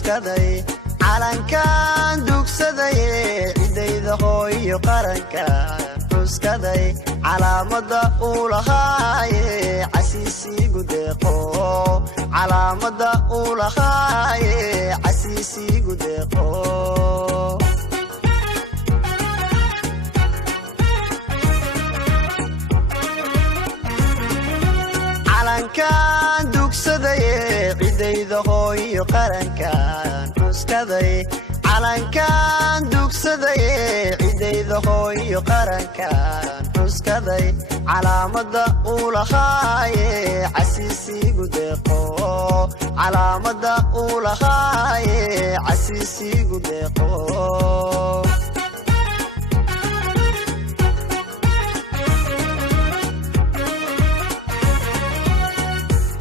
cuskaday calankan dugsaday cidayda hooyo qarankan cuskaday calaamada uu lahaaye casiisiigu deeqo calaamada uu lahaaye casiisiigu deeqo calankan dugsaday cidayda hooyo qarankan cuskaday calankan dugsaday cidayda hooyo qarankan cuskaday calaamada uu lahaaye casiisiigu deeqo calaamada uu lahaaye casiisiigu deeqo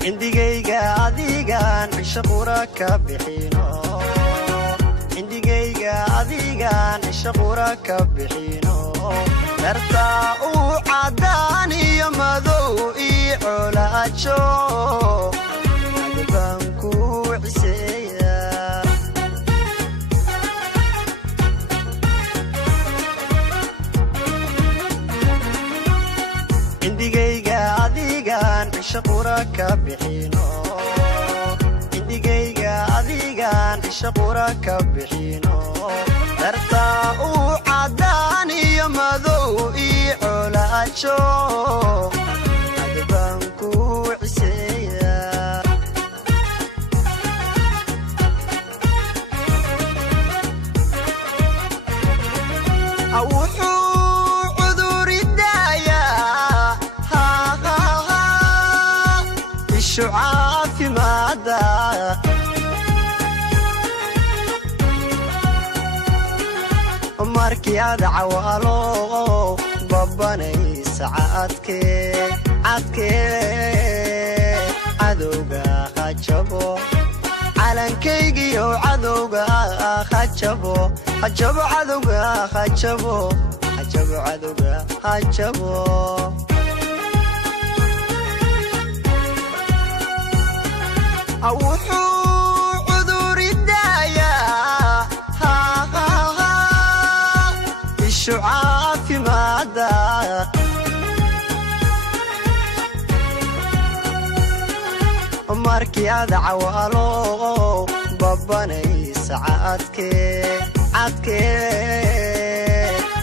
indigayga adigan cisho qura ka bixino indigayga adigan cisho qura ka bixino dartaa uu caddaan iyo madow ii colaajo adbaan ku ciseeya indigayga adigan cisho qura ka bixino indigayga adigan cisho qura ka bixino dartaa uu caddaan iyo madow ii colaajo adbaan ku ciseeya caafimaada markii aad cawaalo babanaysa cadkee cadowga hajabo calankaygiyo cadowga hajabo hajabo cadowga hajabo hajabo cadowga hajabo wuxuu cuduridayaa ishu caafimaada markii aad cawaalo babanaysa cadkee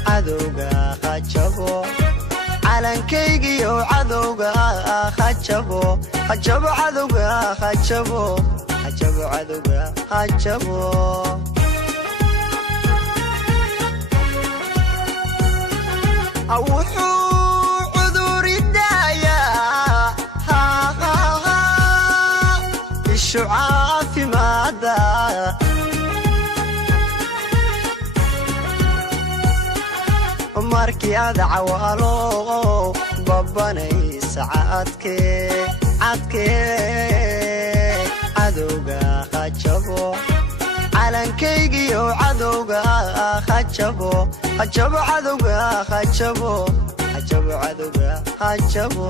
cadowga hajabo calankaygiyo cadowga hajabo hajabo cadowga hajabo hajabo cadowga hajabo wuxuu cuduridayaa ishu caafimaada markii aad cawaalo babanaysa cadkee cadowga hajabo calankaygiyo cadowga hajabo hajabo cadowga hajabo hajabo cadowga hajabo